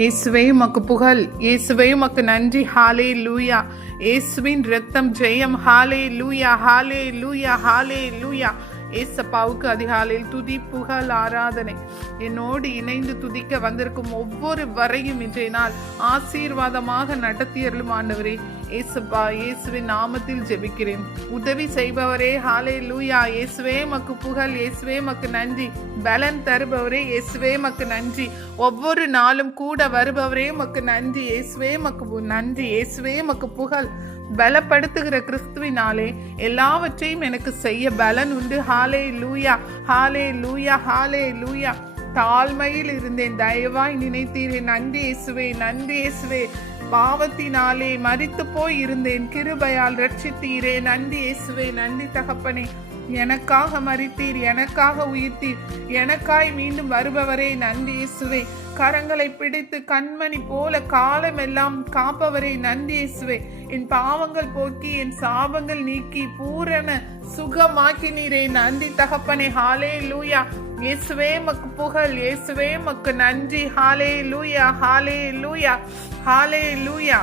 இயேசுவே உமக்கு புகழ், இயேசுவே உமக்கு நன்றி. ஹாலே லூயா. இயேசுவின் ரத்தம் ஜெயம். ஹாலே லூயா, ஹாலே லூயா, ஹாலே லூயா. ஏசப்பாவுக்கு அதிகாலையில் துதி, புகழ், ஆராதனை. என்னோடு இணைந்து துதிக்க வந்திருக்கும் ஒவ்வொரு வரையும் இன்றைய நாள் ஆசீர்வாதமாக நடத்தியருளும் ஆண்டவரே. ஏசப்பா, இயேசுவின் நாமத்தில் ஜெபிக்கிறேன். உதவி செய்பவரே, ஹாலே லூயா. இயேசுவே மக்கு புகழ், இயேசுவே மக்கு நன்றி. பலன் தருபவரே, இயேசுவே மக்கு நன்றி. ஒவ்வொரு நாளும் கூட வருபவரே மக்கு நன்றி. இயேசுவே மக்கு நன்றி. இயேசுவே மக்கு புகழ். பலப்படுத்துகிற கிறிஸ்துவினாலே எல்லாவற்றையும் எனக்கு செய்ய பலன் உண்டு. ஹாலே லூயா, ஹாலே லூயா, ஹாலே லூயா. தாழ்மையில் இருந்தேன், தயவாய் நினைத்தீரே. நன்றி இயேசுவே, நன்றி இயேசுவே. பாவத்தினாலே மரித்து போய் இருந்தேன், கிருபையால் ரட்சித்தீரே. நன்றி இயேசுவே, நன்றி தகப்பனே. எனக்காக மரித்தீர், எனக்காக உயிர்த்தீர், எனக்காய் மீண்டும் வருபவரே. நன்றி இயேசுவே. கரங்களை பிடித்து கண்மணி போல காலமெல்லாம் காப்பவரே. நன்றி இயேசுவே. என் பாவங்கள் போக்கி என் சாபங்கள் நீக்கி பூரண சுகமாக்கினீரே. நன்றி தகப்பனே. ஹாலே லூயா. இயேசுவே மக்கு புகழ், இயேசுவே மக்கு நன்றி. ஹாலே லூயா, ஹாலே லூயா, ஹாலே லூயா.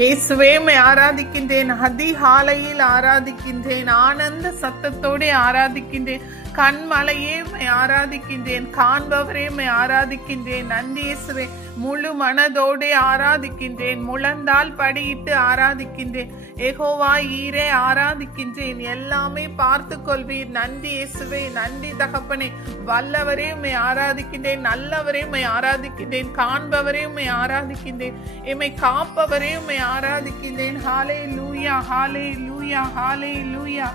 இயேசுவே ஆராதிக்கின்றேன், அதிகாலையில் ஆராதிக்கின்றேன், ஆனந்த சத்தத்தோடு ஆராதிக்கின்றேன். கண்மலையே ஆராதிக்கின்றேன், காண்பவரே ஆராதிக்கின்றேன். நன்றி இயேசுவே. முழு மனதோடு ஆராதிக்கின்றேன், முழந்தால் படியிட்டு ஆராதிக்கின்றேன். யெகோவா ஈரே ஆராதிக்கின்றேன், எல்லாமே பார்த்து கொள்வீர். நன்றி இயேசுவே, நன்றி தகப்பனே. வல்லவரே ஆராதிக்கின்றேன், நல்லவரே ஆராதிக்கின்றேன், காண்பவரே ஆராதிக்கின்றேன், எம்மை காப்பவரே ஆராதிக்கின்றேன். ஹாலே லூயா, ஹாலே லூயா, ஹாலே லூயா.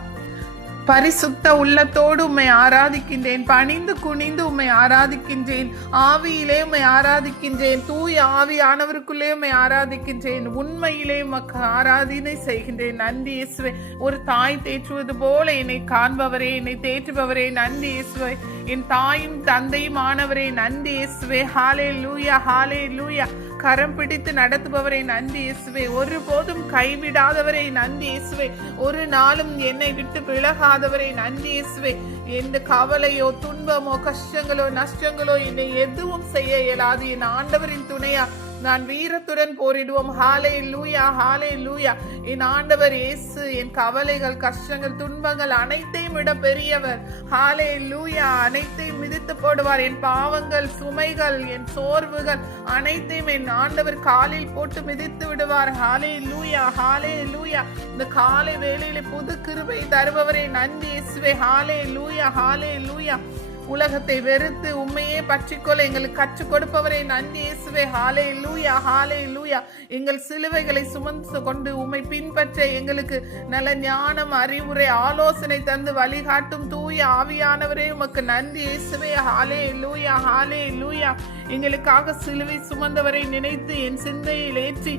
பரிசுத்த உள்ளத்தோடு உம்மை ஆராதிக்கின்றேன், பணிந்து குனிந்து உம்மை ஆராதிக்கின்றேன், ஆவியிலே உம்மை ஆராதிக்கின்றேன், தூய ஆவியானவருக்குள்ளே உம்மை ஆராதிக்கின்றேன், உண்மையிலே உமக்கு ஆராதனை செய்கின்றேன். நன்றி இயேசுவே. ஒரு தாய் தேற்றுவது போல என்னை காண்பவரே, என்னை தேற்றுபவரே. நன்றி இயேசுவே. என் தாயும் தந்தையும் ஆனவரே. நன்றி இயேசுவே. ஹாலே லூயா, ஹாலே லூயா. கரம் பிடித்து நடத்துபவரை. நன்றி இயேசுவே. ஒருபோதும் கைவிடாதவரை. நன்றி இயேசுவே. ஒரு நாளும் என்னை விட்டு விலகாதவரை. நன்றி இயேசுவே. எந்த கவலையோ துன்பமோ கஷ்டங்களோ நஷ்டங்களோ என்னை எதுவும் செய்ய இயலாது. என் ஆண்டவரின் துணையா நான் வீரத்துடன் போரிடுவோம். ஹாலே லூயா, ஹாலே லூயா. என் ஆண்டவர் இயேசு என் கவலைகள் கஷ்டங்கள் துன்பங்கள் அனைத்தையும் விட பெரியவர். ஹாலே லூயா. அனைத்தையும் மிதித்து போடுவார். என் பாவங்கள் சுமைகள் என் சோர்வுகள் அனைத்தையும் என் ஆண்டவர் காலில் போட்டு மிதித்து விடுவார். ஹாலே லூயா, ஹாலே லூயா. இந்த காலை வேளையில புது கிருபை தருபவரே. நன்றி இயேசுவே. ஹாலே லூயா, ஹாலே லூயா. உலகத்தை வெறுத்து உண்மையே பற்றிக்கொள்ள எங்களுக்கு கற்றுக் கொடுப்பவரை. நன்றி இயேசுவே. ஹாலே லூயா, ஹாலே லூயா. எங்கள் சிலுவைகளை சுமந்து கொண்டு உம்மை பின்பற்ற எங்களுக்கு நல்ல ஞானம் அறிவுரை ஆலோசனை தந்து வழிகாட்டும் தூய ஆவியானவரே உமக்கு நன்றி இயேசுவே. ஹாலே லூயா, ஹாலே லூயா. எங்களுக்காக சிலுவை சுமந்தவரை நினைத்து என் சிந்தையில் ஏற்றி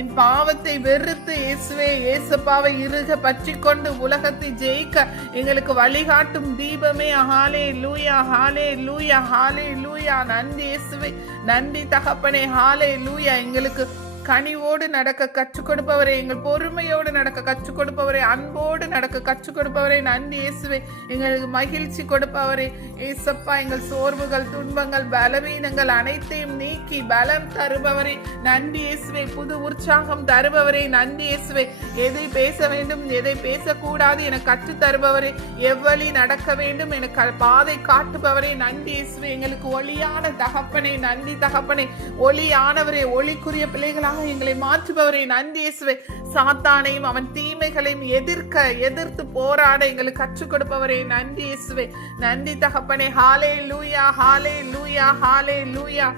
என் பாவத்தை வெறுத்து இயேசுவே இயேசப்பாவை இறுக பற்றி கொண்டு உலகத்தை ஜெயிக்க எங்களுக்கு வழிகாட்டும் தீபமே. ஹாலே லூயா, ஹாலே லூயா, ஹாலே லூயா. நன்றி இயேசுவே. நன்றி தகப்பனே. ஹாலே லூயா. எங்களுக்கு கனிவோடு நடக்க கற்றுக் கொடுப்பவரே, எங்கள் பொறுமையோடு நடக்க கற்றுக் கொடுப்பவரே, அன்போடு நடக்க கற்றுக் கொடுப்பவரே. நன்றி இயேசுவே. எங்களுக்கு மகிழ்ச்சி கொடுப்பவரே. ஏசப்பா, எங்கள் சோர்வுகள் துன்பங்கள் பலவீனங்கள் அனைத்தையும் நீக்கி பலம் தருபவரே. நன்றி இயேசுவே. புது உற்சாகம் தருபவரே. நன்றி இயேசுவே. எதை பேச வேண்டும் எதை பேசக்கூடாது என கற்று தருபவரே. எவ்வளி நடக்க வேண்டும் என பாதை காட்டுபவரே. நன்றி இயேசுவே. எங்களுக்கு ஒளியான தகப்பனே. நன்றி தகப்பனே. ஒளியானவரே, ஒளிக்குரிய பிள்ளைகளாக எங்களை மாற்றுபவரே. நன்றி இயேசுவே. சாத்தானையும் அவன் தீமைகளையும் எதிர்த்து போராட எங்களுக்கு கற்றுக் கொடுப்பவரே. நன்றி இயேசுவே. நன்றி தகப்பனே. ஹாலே லூயா, ஹாலே லூயா, ஹாலே லூயா.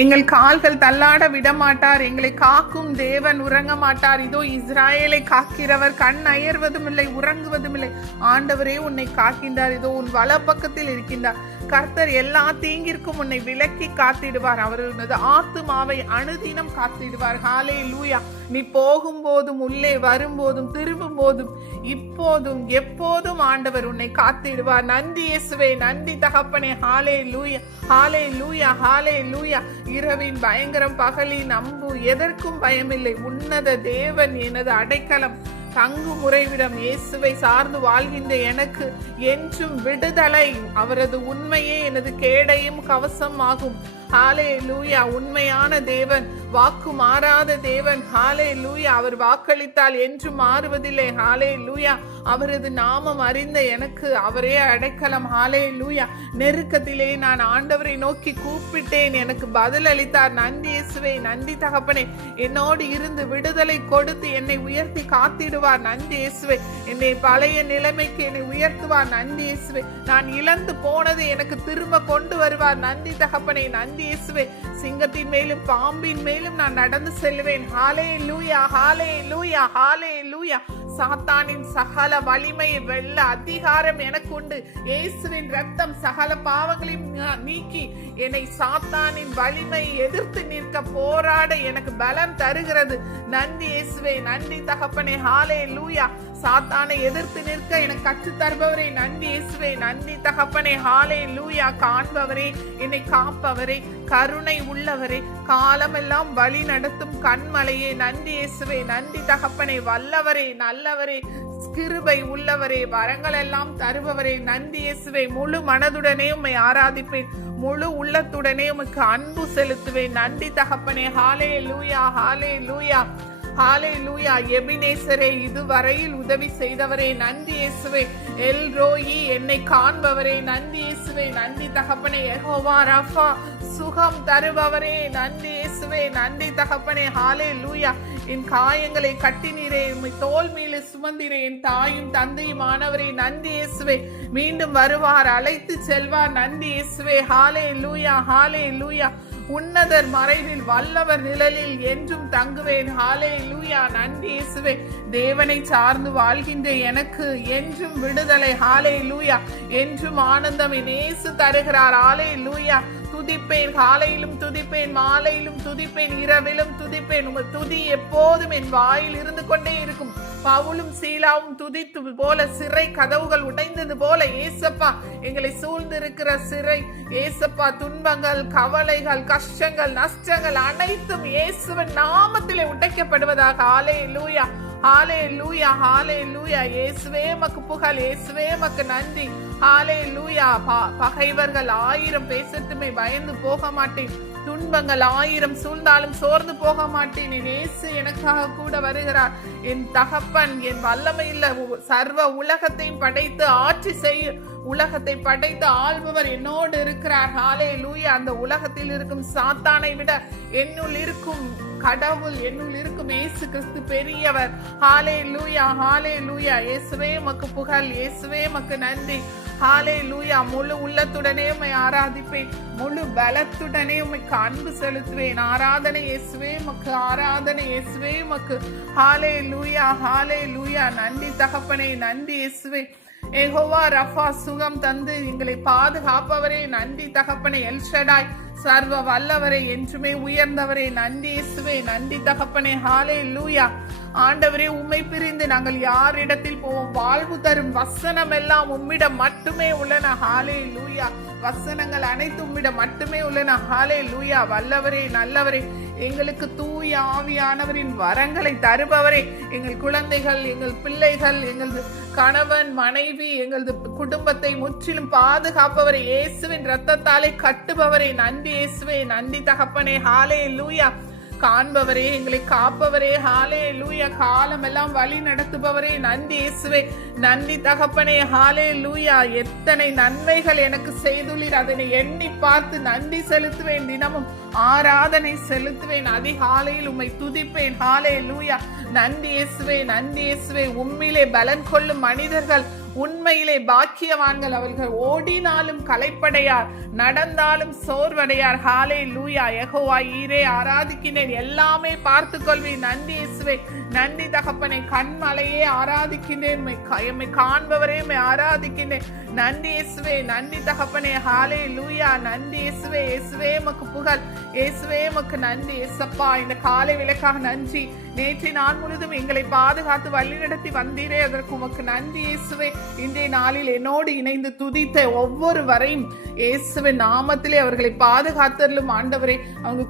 எங்கள் கால்கள் தள்ளாட விடமாட்டார், எங்களை காக்கும் தேவன் உறங்க மாட்டார். இதோ இஸ்ராயேலை காக்கிறவர் கண் அயர்வதும் இல்லை உறங்குவதும் இல்லை. ஆண்டவரே உன்னை காக்கின்றார், இதோ உன் வலப்பக்கத்தில் இருக்கின்றார். கர்த்தர் எல்லா தீங்கிற்கும் உன்னை விலக்கி காத்திடுவார். அவரது ஆத்துமாவை அனுதினம் காத்திடுவார். ஹாலே லூயா. நீ போகும்போதும் உள்ளே வரும்போதும் திரும்பும் போதும் இப்போதும் எப்போதும் ஆண்டவர் உன்னை காத்திடுவார். நன்றி இயேசுவே. நன்றி தகப்பனே. ஹாலே லூயா, ஹாலே லூயா, ஹாலே லூயா. இரவின் பயங்கரம் பகலின் அம்பு எதற்கும் பயமில்லை. உன்னத தேவன் எனது அடைக்கலம் தங்கு முறைவிடம். இயேசுவை சார்ந்து வாழ்கின்ற எனக்கு என்றும் விடுதலை. அவரது உண்மையே எனது கேடையும் கவசம் ஆகும். ஹalleluya. உண்மையான தேவன், வாக்கு மாறாத தேவன். ஹalleluya. அவர் வாக்களித்தால் என்று மாறுவதில்லை. ஹalleluya. அவரது நாமம் அறிந்த எனக்கு அவரே அடைக்கலம். ஹalleluya. நெருக்கத்திலே நான் ஆண்டவரை நோக்கி கூப்பிட்டேன், எனக்கு பதில் அளித்தார். நன்றி இயேசுவே, நன்றி தகப்பனே. என்னோடு இருந்து விடுதலை கொடுத்து என்னை உயர்த்தி காத்திடுவார். நன்றி இயேசுவே. என்னை பழைய நிலைமைக்கு என்னை உயர்த்துவார். நன்றி இயேசுவே. நான் இழந்து போனது எனக்கு திரும்ப கொண்டு வருவார். நன்றி தகப்பனே, நன்றி இயேசுவே. சிங்கத்தின் மேலும் பாம்பின் மேலும் நான் நடந்து செல்வேன். ஹalleluya, ஹalleluya, ஹalleluya. சாத்தானின் சகல வலிமையை வெல்ல அதிகாரம் எனக்கு உண்டு. இயேசுவின் ரத்தம் சகல பாவங்களையும் நீக்கி என்னை சாத்தானின் வலிமை எதிர்த்து நிற்க போராட எனக்கு பலம் தருகிறது. நன்றி இயேசுவே, நன்றி தகப்பனே. ஹalleluya. சாத்தானை எதிர்த்து நிற்க எனக்கு கற்றுத் தருபவரே, நன்றி இயேசுவே, நன்றி தகப்பனே. ஹalleluya. காண்பவரே, என்னை காப்பவரே, கருணை உள்ளவரே, காலமெல்லாம் வழி நடத்தும் கண்மலையே, நன்றி இயேசுவே, நன்றி தகப்பனே. வல்லவரே, நல்லவரே, கிருபை உள்ளவரே, வரங்கள் எல்லாம் தருபவரே, நன்றி இயேசுவே. முழு மனதுடனே உம்மை ஆராதிப்பேன், முழு உள்ளத்துடனே உமக்கு அன்பு செலுத்துவேன். நன்றி தகப்பனே. ஹalleluya, ஹalleluya, ஹalleluya. எபினேசரே, இதுவரையில் உதவி செய்தவரே, நன்றி இயேசுவே. எல் ரோயி, என்னை காண்பவரே, நன்றி இயேசுவே, நன்றி தகப்பனே. யெகோவா ரஃபா, சுகம் தருபவரே, நன்றி இயேசுவே, நன்றி தகப்பனே. ஹalleluya. என் காயங்களை கட்டினீரே, உம்மை தோள் மீது சுமந்தீரே, என் தாயும் தந்தையும் ஆனவரே, நன்றி இயேசுவே. மீண்டும் வருவார், அழைத்து செல்வார். நன்றி இயேசுவே. ஹalleluya, ஹalleluya. உன்னதர் மறைவில் வல்லவர் நிழலில் என்றும் தங்குவேன். ஹalleluya, நன்றி இயேசுவே. தேவனை சார்ந்து வாழ்கின்ற எனக்கு என்றும் விடுதலை. ஹalleluya. என்றும் ஆனந்தம் என் இயேசு தருகிறார். ஹalleluya. துதிப்பேன், காலையிலும் துதிப்பேன், மாலையிலும் துதிப்பேன், இரவிலும் துதிப்பேன். உங்கள் துதி எப்போதும் என் வாயில் இருந்து கொண்டே இருக்கும். பவுலும் சீலாவும் துதித்து போல சிறை கதவுகள் உடைந்தது போல ஏசப்பா எங்களை சூழ்ந்திருக்கிற சிறை, ஏசப்பா துன்பங்கள், கவலைகள், கஷ்டங்கள், நஷ்டங்கள் அனைத்தும் இயேசுவின் நாமத்திலே உடைக்கப்படுவதாக. ஹalleluya, ஹalleluya, ஹalleluya. இயேசுவே மக்கு புகழ், இயேசுவே மக்கு நன்றி. ஹalleluya. பகைவர்கள் 1000 பேசட்டுமே பயந்து போக மாட்டேன். துன்பங்கள் 1000 சூழ்ந்தாலும் சோர்ந்து போக மாட்டேன். என் இயேசு எனக்காக கூட வருகிறார். என் தகப்பன், என் வல்லமையுள்ள சர்வ உலகத்தையும் படைத்து ஆட்சி செய்ய உலகத்தை படைத்து ஆள்பவர் என்னோடு இருக்கிறார். ஹalleluya. அந்த உலகத்தில் இருக்கும் சாத்தானை விட என்னுள் இருக்கும் கடவுள், என்னுள் இருக்கும் இயேசு கிறிஸ்து பெரியவர். ஹalleluya, ஹalleluya. இயேசுவே மக்கு புகழ், இயேசுவே மக்கு நன்றி. ஹalleluya. முழு உள்ளத்துடனே உம்மை ஆராதிப்பேன், முழு பலத்துடனே உம்மைக்கு அன்பு செலுத்துவேன். ஆராதனை இயேசுவே மக்கு, ஆராதனை இயேசுவே மக்கு. ஹalleluya, ஹalleluya. நன்றி தகப்பனே, நன்றி இயேசுவே. யெகோவா ரஃபா, சுகம் தந்து எங்களை பாதுகாப்பவரே, நன்றி தகப்பனே. எல் ஷடாய், சர்வ வல்லவரே, என்றுமே உயர்ந்தவரே, நன்றி இயேசுவே, நன்றி தகப்பனே. ஹalleluya. ஆண்டவரே, உம்மை பிரிந்து நாங்கள் யாரிடத்தில் போவோம்? வாழ்வு தரும் வசனம் எல்லாம் உம்மிடம் மட்டுமே உள்ளன. ஹalleluya. வசனங்கள் அனைத்தும் உம்மிடம் மட்டுமே உள்ளன. ஹalleluya. வல்லவரே, நல்லவரே, எங்களுக்கு தூய ஆவியானவரின் வரங்களை தருபவரே, எங்கள் குழந்தைகள், எங்கள் பிள்ளைகள், எங்களது கணவன், மனைவி, எங்களது குடும்பத்தை முற்றிலும் பாதுகாப்பவரே, இயேசுவின் இரத்தத்தாலே கட்டுபவரே, நன்றி இயேசுவே, நன்றி தகப்பனே. ஹalleluya. காண்பவரே, எங்களை காப்பவரே, ஹalleluya. காலம் எல்லாம் வழி நடத்துபவரே, நன்றி இயேசுவே, நன்றி தகப்பனே. ஹalleluya. எத்தனை நன்மைகள் எனக்கு செய்துள்ளீர், அதனை எண்ணி பார்த்து நன்றி செலுத்துவேன். தினமும் ஆராதனை செலுத்துவேன். அதிகாலையில் உம்மை துதிப்பேன். ஹalleluya. நன்றி இயேசுவே, நன்றி இயேசுவே. உம்மிலே பலன் கொள்ளும் மனிதர்கள் உண்மையிலே பாக்கியவான்கள். அவர்கள் ஓடினாலும் களைப்படையார், நடந்தாலும் சோர்வடையார். ஹalleluya. யெகோவா ஈரே, ஆராதிக்கின்றேன், எல்லாமே பார்த்து கொள்வேன். நன்றி இயேசுவே, நன்றி தகப்பனே. கண்மலையே ஆராதிக்கின்றேன், எம்மை காண்பவரே உம்மை ஆராதிக்கின்றேன். நன்றி இயேசுவே, நன்றி தகப்பனே. ஹalleluya. நன்றி இயேசுவே, இயேசுவே மக்கு புகழ், இயேசுவே மக்கு நன்றி. இயேசப்பா, இந்த காலை விளக்காக நன்றி. நேற்று நாள் முழுதும் எங்களை பாதுகாத்து வழிநடத்தி வந்தீரே, அதற்கு உமக்கு நன்றி இயேசுவே. இன்றைய நாளில் என்னோடு இணைந்து துதித்த ஒவ்வொருவரையும் இயேசுவின் நாமத்திலே அவர்களை பாதுகாத்தலும் ஆண்டவரே. அவங்க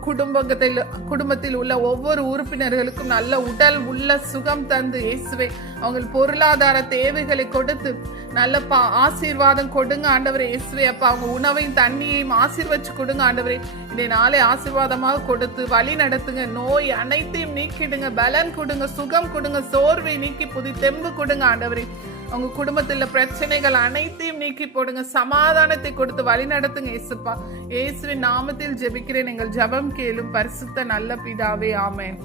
குடும்பத்தில் உள்ள ஒவ்வொரு உறுப்பினர்களுக்கும் நல்ல உடல் உள்ள சுகம் தந்து இயேசுவே, அவங்க பொருளாதார தேவைகளை கொடுத்து நல்ல ஆசீர்வாதம் கொடுங்க ஆண்டவரே இயேசுவே. அப்பா அவங்க உணவையும் தண்ணியையும் ஆசீர்வச்சு கொடுங்க ஆண்டவரே. இந்த நாளை ஆசீர்வாதமாக கொடுத்து வழி நடத்துங்க. நோய் அனைத்தையும் நீக்கிடுங்க. பலன் கொடுங்க, சுகம் கொடுங்க, சோர்வை நீக்கி புது தெம்பு கொடுங்க ஆண்டவரே. அவங்க குடும்பத்தில் பிரச்சனைகள் அனைத்தையும் நீக்கி போடுங்க. சமாதானத்தை கொடுத்து வழி நடத்துங்க இயேசுப்பா. இயேசுவின் நாமத்தில் ஜெபிக்கிறேன். எங்கள் ஜெபம் கேளும் பரிசுத்த நல்ல பிதாவே. ஆமென்.